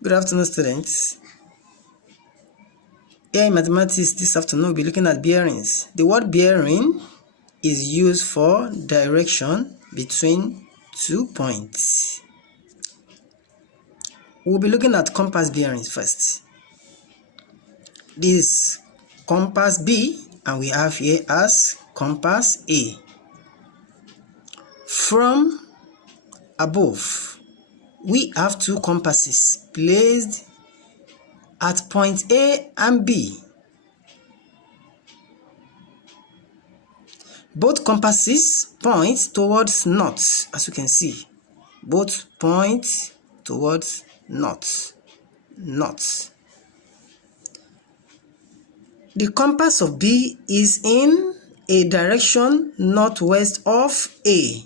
Good afternoon, students. Here in mathematics this afternoon, we'll be looking at bearings. The word bearing is used for direction between 2 points. We'll be looking at compass bearings first. This is compass B, and we have here as compass A. From above, we have two compasses placed at point A and B. Both compasses point towards north, as you can see. Both point towards north. The compass of B is in a direction northwest of A.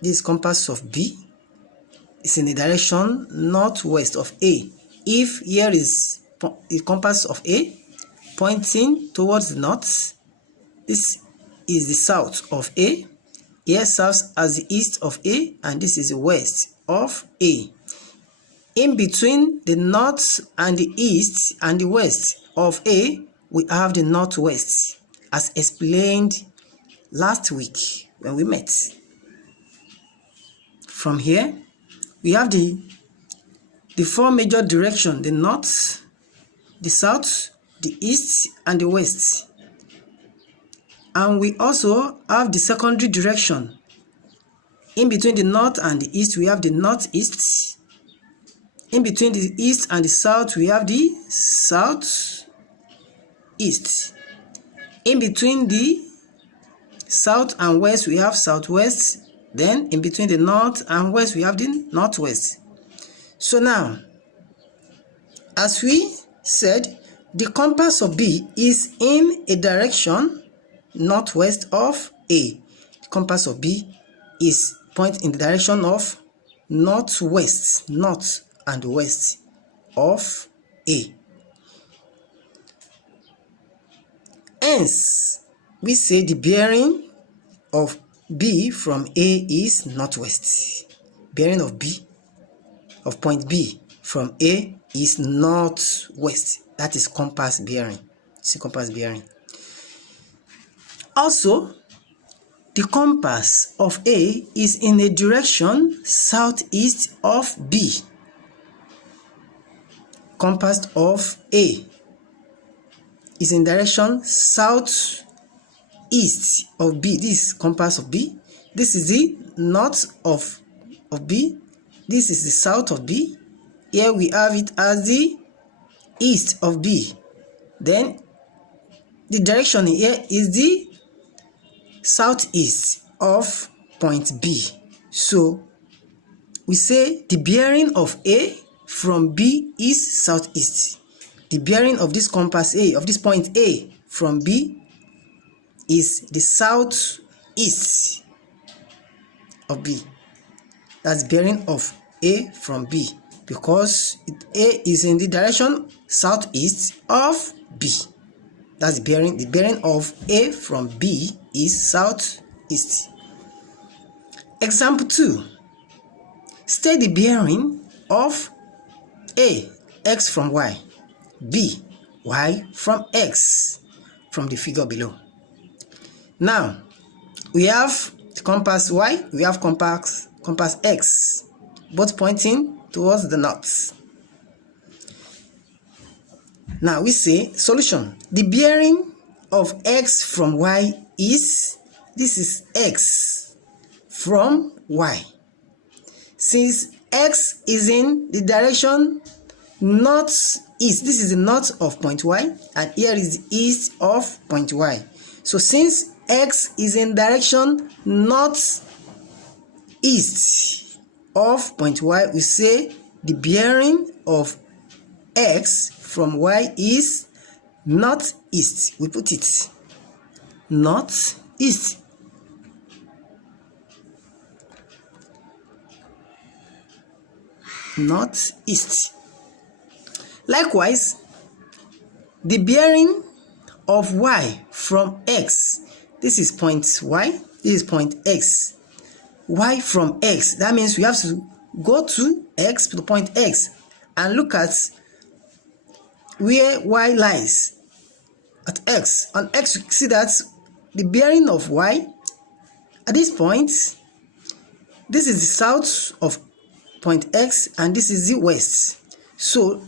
This compass of B is in a direction northwest of A. If here is the compass of A pointing towards the north, this is the south of A. Here serves as the east of A, and this is the west of A. In between the north and the east and the west of A, we have the northwest, as explained last week when we met. From here, we have the four major directions: the north, the south, the east, and the west. And we also have the secondary direction. In between the north and the east, we have the northeast. In between the east and the south, we have the southeast. In between the south and west, we have southwest. Then in between the north and west, we have the northwest. So now, as we said, the compass of B is in a direction northwest of A. The compass of B is point in the direction of northwest, north and west of A. Hence, we say the bearing of B from A is northwest. Bearing of B, of point B from A, is northwest. That is compass bearing. See compass bearing. Also, the compass of A is in a direction southeast of B. Compass of A is in direction southeast of B. This is compass of B. This is the north of B. This is the south of B. Here we have it as the east of B. Then the direction here is the southeast of point B. So we say the bearing of A from B is southeast. The bearing of this compass A, of this point A from B, is the southeast of B. That's bearing of A from B, because A is in the direction southeast of B. That's the bearing. The bearing of A from B is southeast. Example 2. State the bearing of A, x from y, B, y from x, from the figure below. Now, we have the compass y, we have compass x, both pointing towards the north. Now we say solution. The bearing of x from y is, this is x from y. Since x is in the direction northeast, this is the north of point y, and here is the east of point y. So since x is in direction northeast of point y, we say the bearing of x from y is northeast. We put it northeast. Northeast. Likewise, the bearing of y from x, this is point y, this is point x. Y from x, that means we have to go to x, to the point x, and look at where y lies at x. On x, you see that the bearing of y at this point, this is the south of point x and this is the west. So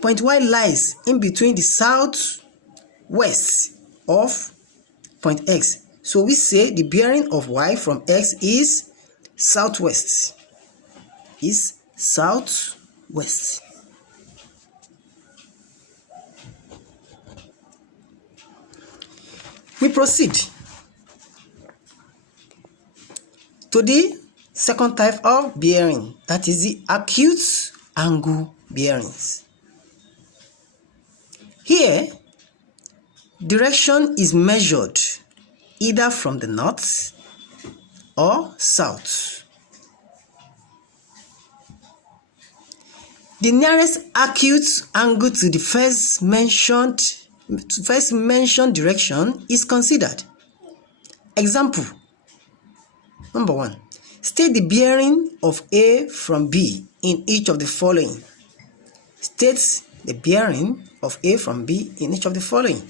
point y lies in between the southwest of point x. So we say the bearing of y from x is southwest. We proceed to the second type of bearing, that is the acute angle bearings. Here, direction is measured either from the north or south. The nearest acute angle to the first mentioned direction is considered. Example number 1. State the bearing of A from B in each of the following. State the bearing of A from B in each of the following.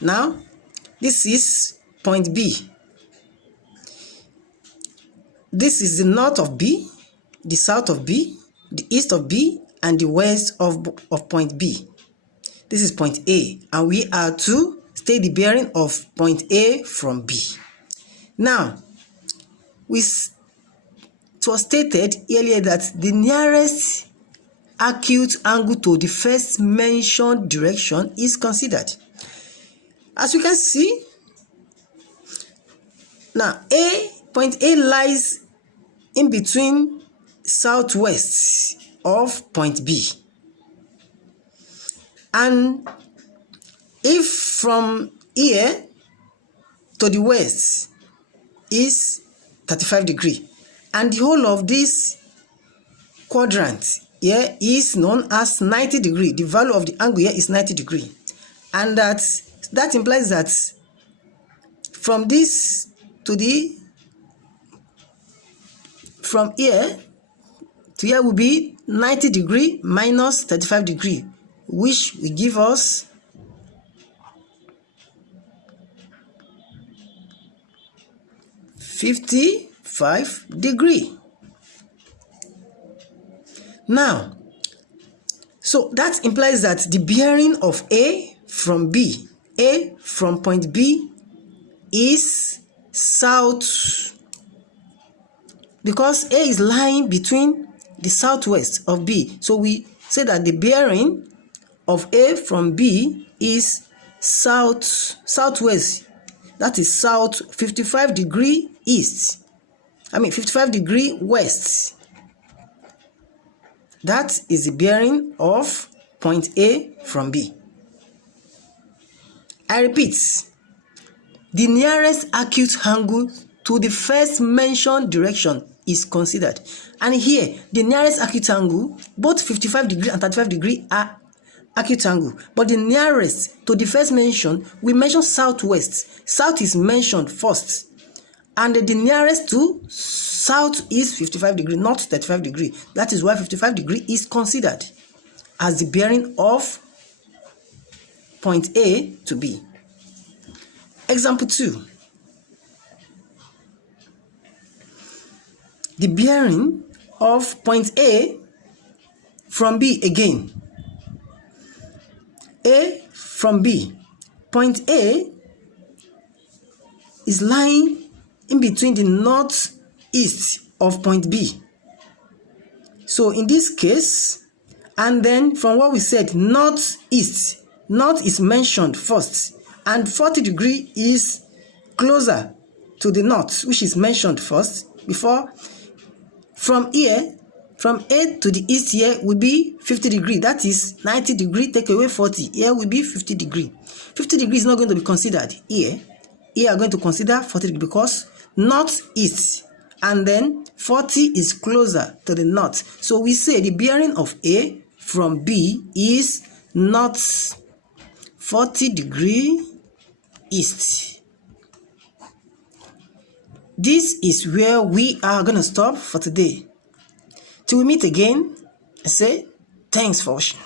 Now, this is point B. This is the north of B, the south of B, the east of B, and the west of point B. This is point A, and we are to state the bearing of point A from B. Now, it was stated earlier that the nearest acute angle to the first mentioned direction is considered. As you can see, now point A lies in between southwest of point B. And if from here to the west is 35 degrees, and the whole of this quadrant here is known as 90 degrees, the value of the angle here is 90 degrees, and that implies that from this to from here to here will be 90 degrees minus 35 degrees, which will give us 55 degrees. Now, so that implies that the bearing of A from point B is south, because A is lying between the southwest of B. So we say that the bearing of A from B is southwest. That is south 55 degrees east. 55 degrees west. That is the bearing of point A from B. I repeat, the nearest acute angle to the first mentioned direction is considered. And here, the nearest acute angle, both 55 degrees and 35 degrees are acute angle. But the nearest to the first mention, we mention southwest. South is mentioned first. And the nearest to south is 55 degrees, not 35 degrees. That is why 55 degrees is considered as the bearing of point A to B. Example 2. The bearing of point A from B again. A from B. Point A is lying in between the northeast of point B. So in this case, and then from what we said, northeast, north is mentioned first, and 40 degrees is closer to the north, which is mentioned first before. From here, from A to the east here will be 50 degrees. That is 90 degrees, take away 40. Here will be 50 degrees. 50 degrees is not going to be considered here. Here are going to consider 40 degrees because northeast, and then 40 is closer to the north. So we say the bearing of A from B is north 40 degrees east. This is where we are going to stop for today. Till we meet again, I say Thanks for watching.